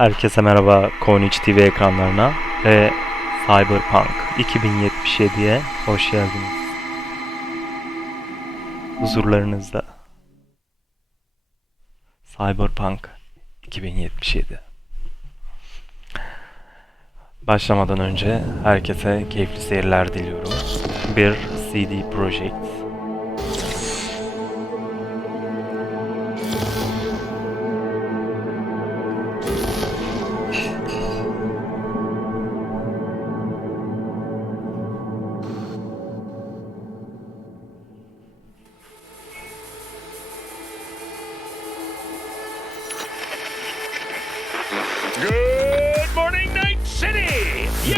Herkese merhaba Koniç TV ekranlarına ve Cyberpunk 2077'ye hoş geldiniz. Huzurlarınızda Cyberpunk 2077 Başlamadan önce herkese keyifli seyirler diliyorum. Bir CD Projekt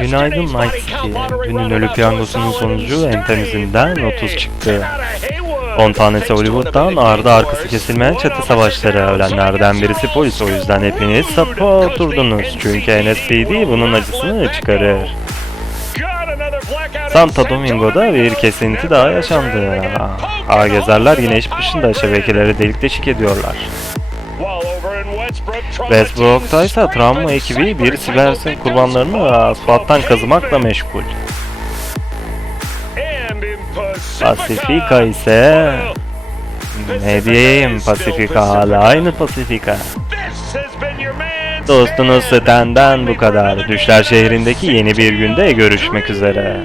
Günaydın Night City. Dünün ölü piyangosunun sonucu en temizinden 30 çıktı. 10 tanesi Hollywood'dan ardı arkası kesilmeyen çatı savaşları ölenlerden birisi polis o yüzden hepiniz sapa oturdunuz. Çünkü NSPD bunun acısını çıkarır. Santa Domingo'da bir kesinti daha yaşandı. Ağ gezerler yine iş dışında şebekeleri delik deşik ediyorlar. Westbrook'ta ise travma ekibi bir sibersin kurbanlarını asfalttan kazımakla meşgul. Pasifika ise ne diyeyim Pasifika hala aynı Pasifika. Dostunuz Stan'den bu kadar. Düşler şehrindeki yeni bir günde görüşmek üzere.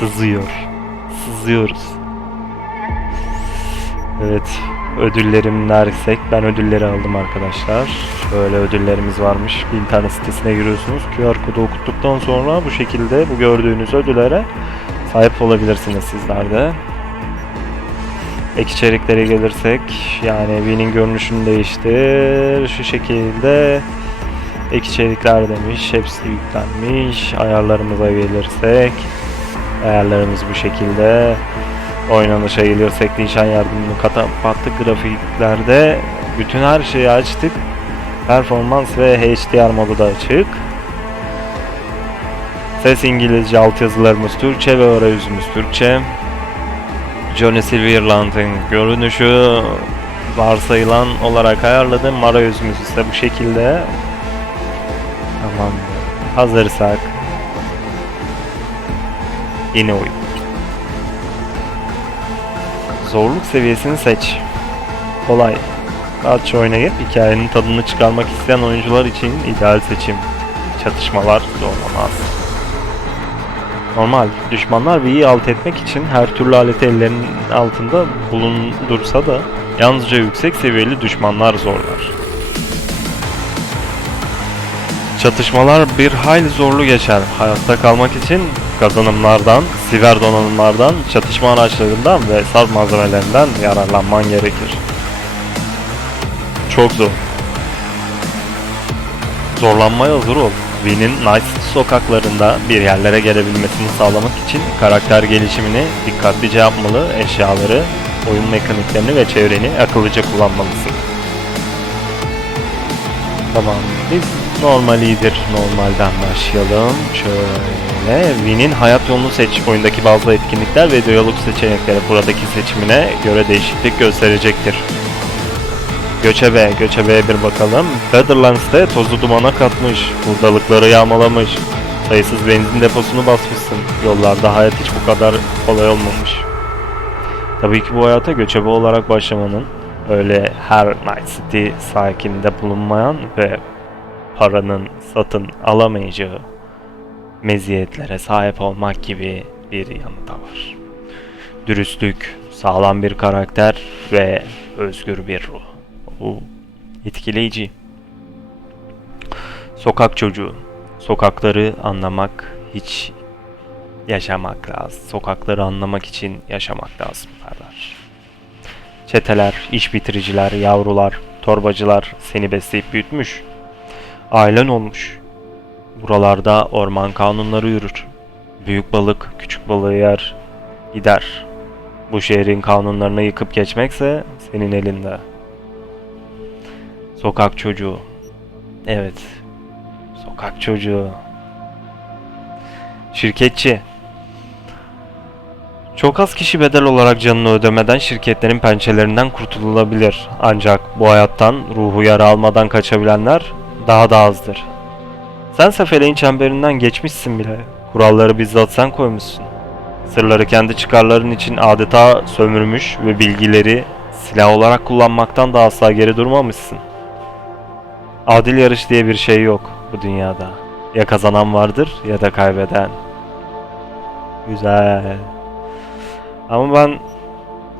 Sızıyor. Sızıyoruz. Evet. Ödüllerim nersek ben ödülleri aldım arkadaşlar. Şöyle ödüllerimiz varmış. Bir internet sitesine giriyorsunuz. QR kodu okuttuktan sonra bu şekilde bu gördüğünüz ödüllere sahip olabilirsiniz sizler de. Ek içeriklere gelirsek yani evinin görünüşünü değiştir. Şu şekilde ek içerikler demiş. Hepsi yüklenmiş. Ayarlarımıza gelirsek ayarlarımız bu şekilde. Oynanışa gelirsek nişan yardımını kapattık grafiklerde. Bütün her şeyi açtık. Performans ve HDR modu da açık. Ses İngilizce, altyazılarımız Türkçe ve arayüzümüz Türkçe. Johnny Silverland'ın görünüşü varsayılan olarak ayarladım. Arayüzümüz ise bu şekilde. Tamam. Hazırsak yeni oyun. Zorluk seviyesini seç. Kolay. Rahatça oynayıp hikayenin tadını çıkarmak isteyen oyuncular için ideal seçim. Çatışmalar zorlamaz. Normal. Düşmanlar V'yi alt etmek için her türlü aleti ellerinin altında bulundursa da yalnızca yüksek seviyeli düşmanlar zorlar. Çatışmalar bir hayli zorlu geçer. Hayatta kalmak için kazanımlardan, siber donanımlardan, çatışma araçlarından ve sarp malzemelerinden yararlanman gerekir. Çok zor. Zorlanmaya hazır ol. V'nin Night City sokaklarında bir yerlere gelebilmesini sağlamak için karakter gelişimini dikkatlice yapmalı, eşyaları, oyun mekaniklerini ve çevreni akıllıca kullanmalısın. Tamam, biz normal iyidir. Normalden başlayalım. Şöyle, Win'in hayat yolunu seç. Oyundaki bazı etkinlikler ve diyalog seçenekleri buradaki seçimine göre değişiklik gösterecektir. Göçebe, göçebeye bir bakalım. Featherlands'te tozu dumana katmış, hurdalıkları yağmalamış. Sayısız benzin deposunu basmışsın. Yollarda hayat hiç bu kadar kolay olmamış. Tabii ki bu hayata göçebe olarak başlamanın öyle her Night City sakininde bulunmayan ve paranın satın alamayacağı meziyetlere sahip olmak gibi bir yanı da var. Dürüstlük, sağlam bir karakter ve özgür bir ruh. Bu etkileyici. Sokak çocuğu. Sokakları anlamak hiç yaşamak lazım. Sokakları anlamak için yaşamak lazım derler. Çeteler, iş bitiriciler, yavrular, torbacılar seni besleyip büyütmüş. Ailen olmuş. Buralarda orman kanunları yürür. Büyük balık küçük balığı yer, gider. Bu şehrin kanunlarını yıkıp geçmekse senin elinde. Sokak çocuğu. Evet. Sokak çocuğu. Şirketçi. Çok az kişi bedel olarak canını ödemeden şirketlerin pençelerinden kurtululabilir. Ancak bu hayattan ruhu yara almadan kaçabilenler daha da azdır. Sense feleğin çemberinden geçmişsin bile. Kuralları bizzat sen koymuşsun. Sırları kendi çıkarların için adeta sömürmüş ve bilgileri silah olarak kullanmaktan da asla geri durmamışsın. Adil yarış diye bir şey yok bu dünyada. Ya kazanan vardır ya da kaybeden. Güzel. Ama ben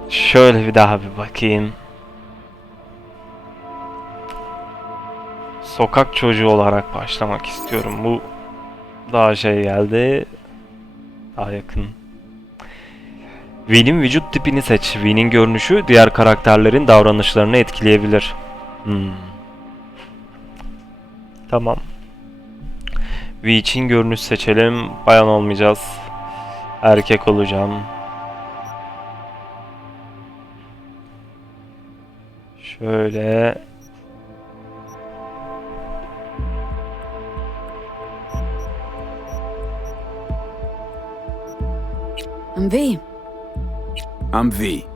şöyle bir daha bir bakayım. Sokak çocuğu olarak başlamak istiyorum. Bu daha şey geldi. Daha yakın. V'nin vücut tipini seç. V'nin görünüşü diğer karakterlerin davranışlarını etkileyebilir. Hmm. Tamam. V için görünüş seçelim. Bayan olmayacağız. Erkek olacağım. Şöyle I'm V. I'm V.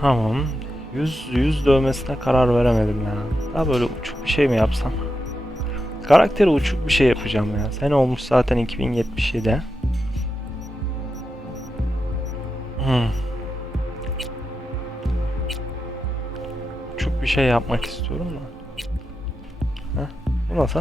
Tamam. Yüz, yüz dövmesine karar veremedim ya. Daha böyle uçuk bir şey mi yapsam? Karakteri uçuk bir şey yapacağım ya. Sene olmuş zaten 2077. Hmm. Uçuk bir şey yapmak istiyorum da. Heh, bu nasıl?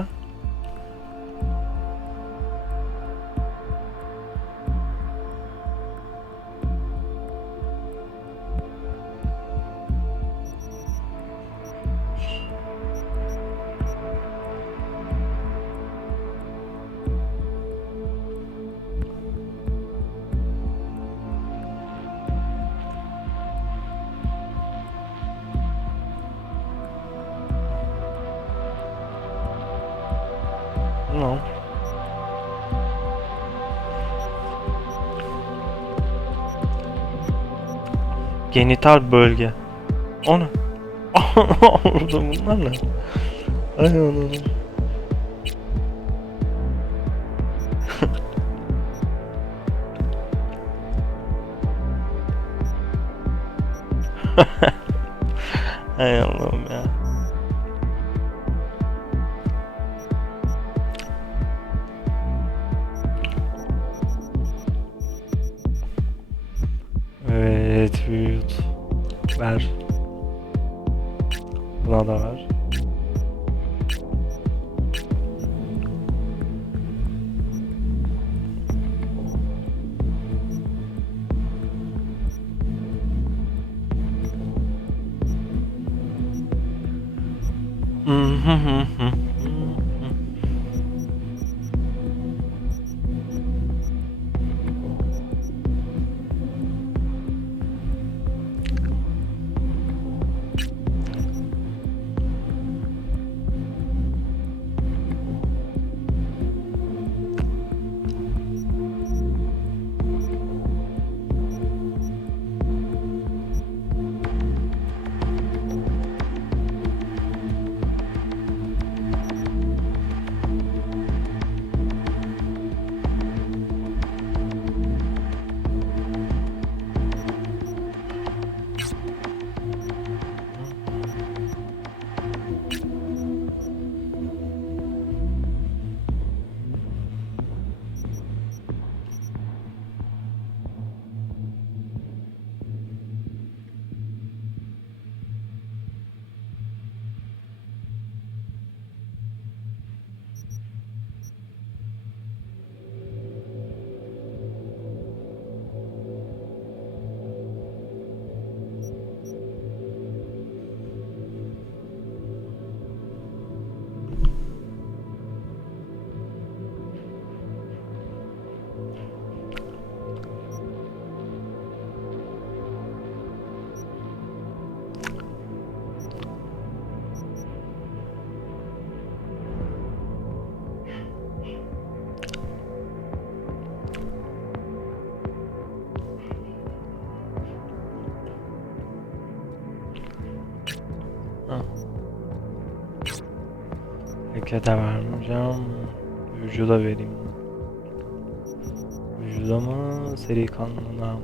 Genital bölge. Onu. Orada bunlar ne? Ay ananı. Mm-hmm. mm-hmm, mm-hmm. Eke de vermeyeceğim. Vücuda vereyim. Vücuda mı? Seri kanlına mı?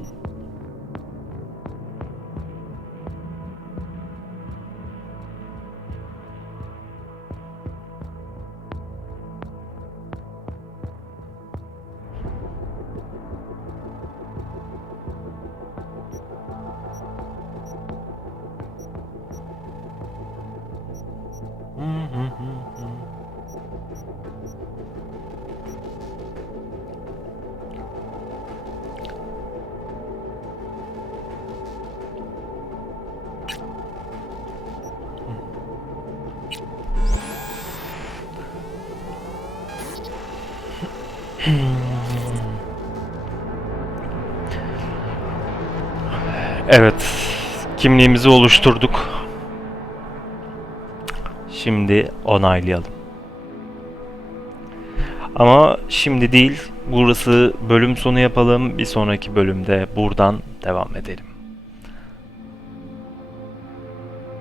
Evet, kimliğimizi oluşturduk. Şimdi onaylayalım. Ama şimdi değil, burası bölüm sonu yapalım. Bir sonraki bölümde buradan devam edelim.